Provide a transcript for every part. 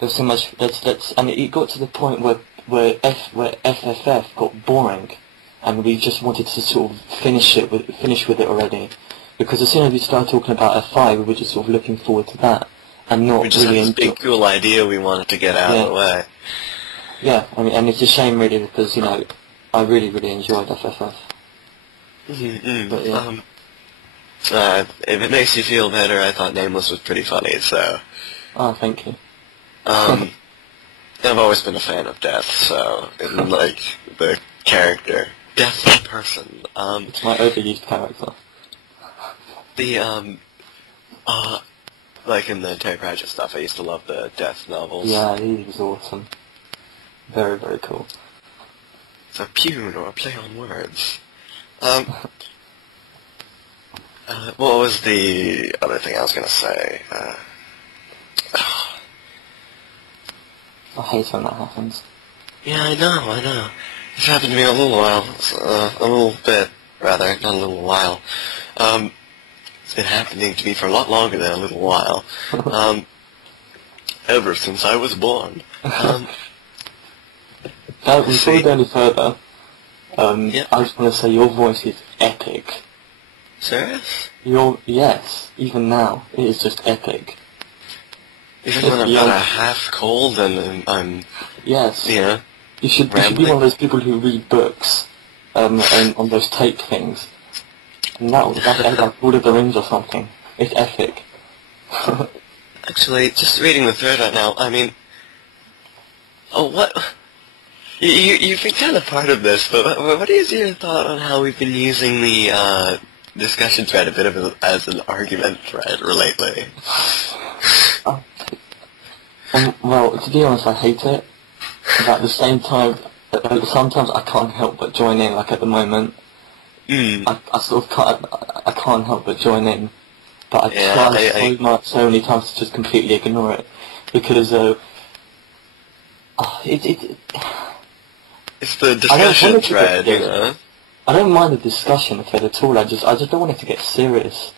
There's so much. And it got to the point where FFF got boring, and we just wanted to sort of finish with it already, because as soon as we started talking about F5, we were just sort of looking forward to that, and not we just really had this big cool idea we wanted to get out of the way. Yeah, I mean, and it's a shame really, because I really enjoyed FFF. But, yeah. If it makes you feel better, I thought Nameless was pretty funny, so... Oh, thank you. I've always been a fan of Death, so, like, the character. Death the person. It's my overused character. Like in the Terry Pratchett stuff, I used to love the Death novels. Yeah, he was awesome. Very, very cool. It's a pun or a play on words. What was the other thing I was going to say? I hate when that happens. Yeah, I know. It's happened to me a little while. A little bit, rather, not a little while. It's been happening to me for a lot longer than a little while. Ever since I was born. Before we go any further, yeah. I just want to say your voice is epic. Serious? Yes, even now, it is just epic. Even when I've got a half cold and I'm... Yes. Yeah. You should be one of those people who read books, on those tape things. And that's like Lord of the Rings or something. It's epic. Actually, just reading the thread right now, I mean... Oh, what... You've been kind of part of this, but what is your thought on how we've been using the discussion thread a bit as an argument thread lately? Well, to be honest, I hate it. But at the same time, sometimes I can't help but join in. Like at the moment, I sort of can't help but join in. But I try so many times to just completely ignore it, because it's the discussion thread, you know? I don't mind the discussion thread at all. I just don't want it to get serious.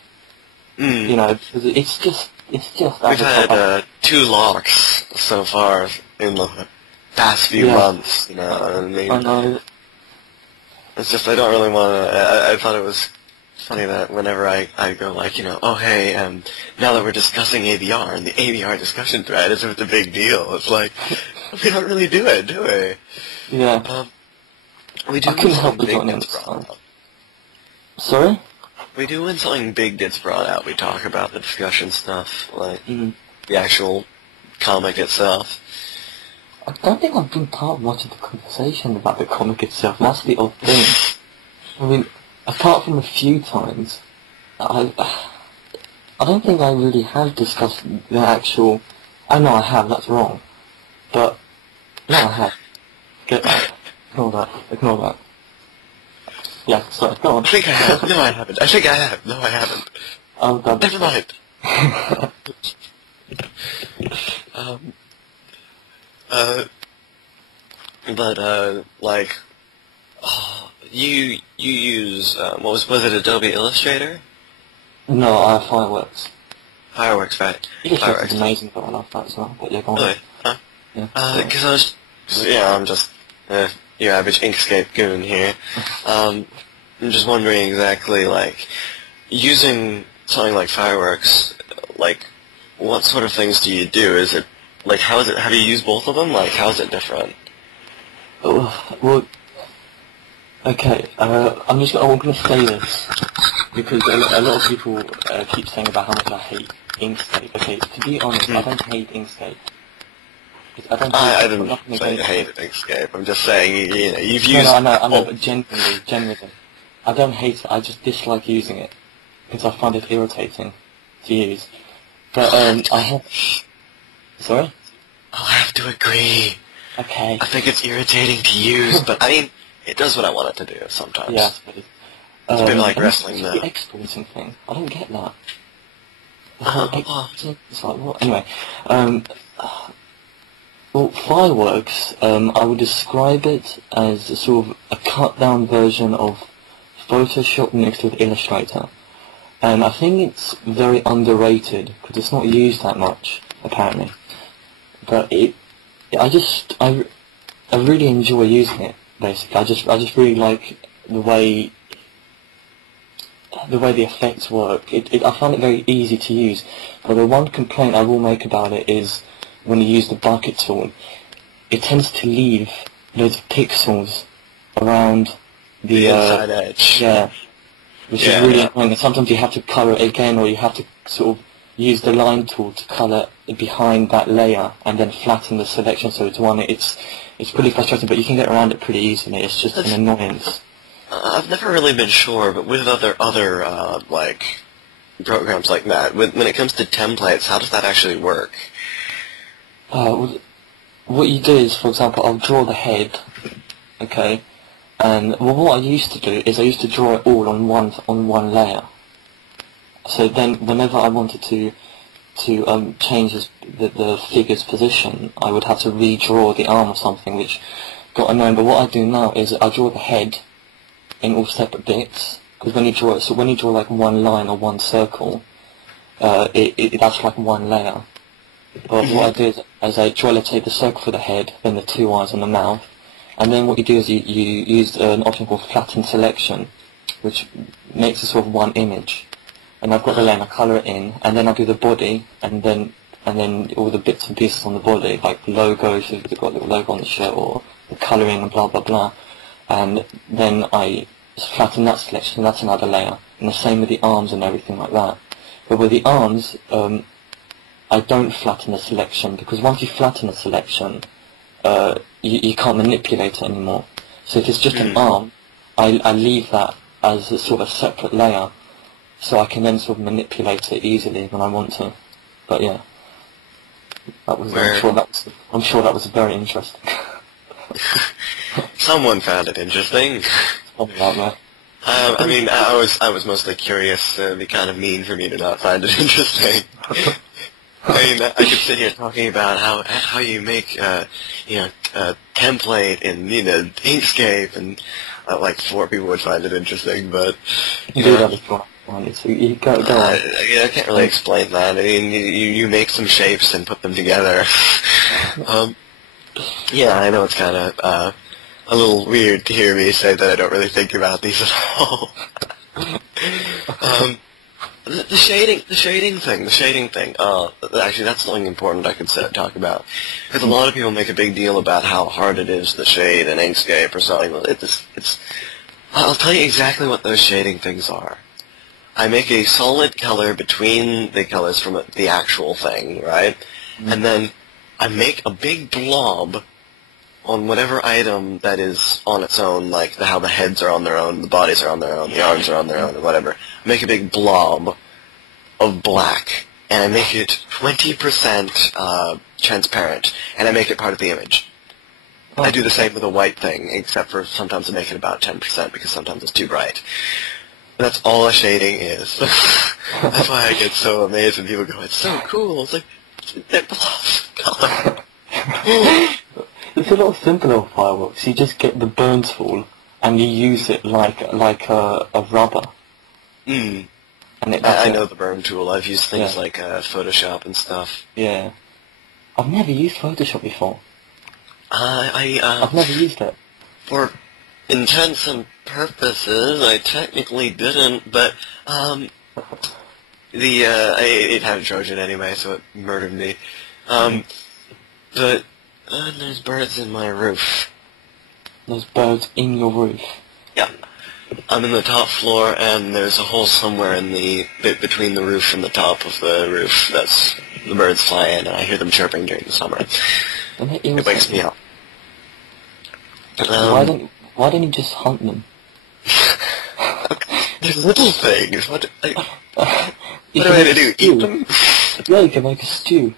You know, because it's just. We've had 2 locks so far in the past few months, you know. I mean, I know. It's just I don't really want to. I thought it was funny that whenever I go like, you know, oh hey, now that we're discussing ABR and the ABR discussion thread is a big deal. It's like we don't really do it, do we? Yeah. We do. I couldn't help but not understand. Sorry? We do when something big gets brought out, we talk about the discussion stuff, like the actual comic itself. I don't think I've been part of much of the conversation about the comic itself. That's the odd thing. I mean, apart from a few times, I don't think I really have discussed the actual... I know I have, that's wrong. But, no, I have. Get that. Ignore that. Yeah, sorry, go on. I think I have. No, I haven't. I think I have. No, I haven't. Oh, never mind. Like, you use, was it Adobe Illustrator? No, I have Fireworks. Fireworks, right. Illustrator is amazing, but I love that as well. But yeah, go on. Really? Huh? Yeah. Because I'm just, your average Inkscape goon here. I'm just wondering exactly, like, using something like Fireworks, like, what sort of things do you do? Is it, like, how is it, have you used both of them? Like, how is it different? Well, okay, I'm gonna say this, because a lot of people keep saying about how much I hate Inkscape. Okay, to be honest, I don't hate Inkscape. I didn't say I hated Inkscape. I'm just saying, you know, you've used... No, I know, but genuinely, I don't hate it, I just dislike using it, because I find it irritating to use. But, I have... Sorry? I'll have to agree. Okay. I think it's irritating to use, but I mean, it does what I want it to do sometimes. Yeah. It's a bit like wrestling, though. The exporting thing, I don't get that. It's like, what? Anyway, well, Fireworks, I would describe it as a sort of a cut-down version of Photoshop mixed with Illustrator. And I think it's very underrated, because it's not used that much, apparently. but I really enjoy using it. Basically, I just really like the way the effects work. I find it very easy to use. But the one complaint I will make about it is when you use the bucket tool, it tends to leave loads of pixels around the inside edge. Yeah, which is really annoying. And sometimes you have to colour it again, or you have to sort of use the line tool to colour behind that layer and then flatten the selection so it's one. It's pretty frustrating, but you can get around it pretty easily. It's just an annoyance. I've never really been sure, but with other like programs like that, when it comes to templates, how does that actually work? Well, what you do is, for example, I'll draw the head, okay, and what I used to do is I used to draw it all on one layer. So then, whenever I wanted to change the figure's position, I would have to redraw the arm or something, which got annoying. But what I do now is I draw the head in all separate bits, because when you draw like one line or one circle, that's like one layer. But what I do is I draw, let's say, the circle for the head, then the two eyes and the mouth, and then what you do is you use an option called flatten selection, which makes a sort of one image. And I've got the layer, and I colour it in, and then I do the body, and then all the bits and pieces on the body, like the logos, if they've got a little logo on the shirt, or the colouring and blah blah blah. And then I flatten that selection, and that's another layer. And the same with the arms and everything like that. But with the arms, I don't flatten the selection, because once you flatten the selection, you can't manipulate it anymore. So if it's just an arm, I leave that as a sort of separate layer, so I can then sort of manipulate it easily when I want to. But yeah, I'm sure that was very interesting. Someone found it interesting. Something like that. I mean, I was mostly curious. It'd be kind of mean for me to not find it interesting. I mean, I could sit here talking about how you make a template in Inkscape, and like 4 people would find it interesting, but you do that before. Go on. I can't really explain that. I mean, you make some shapes and put them together. Yeah, I know it's kind of a little weird to hear me say that I don't really think about these at all. The shading thing. Actually, that's something important I could talk about, because a lot of people make a big deal about how hard it is to shade in Inkscape or something. I'll tell you exactly what those shading things are. I make a solid color between the colors from the actual thing, right? And then I make a big blob on whatever item that is on its own, like how the heads are on their own, the bodies are on their own, the arms are on their own, or whatever. I make a big blob of black, and I make it 20% transparent, and I make it part of the image. I do the same with a white thing, except for sometimes I make it about 10% because sometimes it's too bright. That's all a shading is. That's why I get so amazed when people go, "It's so cool." It's like, they're blobs of color. It's a lot simpler with fireworks. You just get the burn tool and you use it like a rubber. And I know the burn tool. I've used things like Photoshop and stuff. Yeah. I've never used Photoshop before. I've never used it. For intents and purposes, I technically didn't, but it had a Trojan anyway, so it murdered me. But there's birds in my roof. There's birds in your roof? Yeah. I'm in the top floor, and there's a hole somewhere in the bit between the roof and the top of the roof. That's the birds fly in, and I hear them chirping during the summer. It wakes me up. Why don't you just hunt them? They're little things. What do I have to do? Eat them? Yeah, you can make a stew.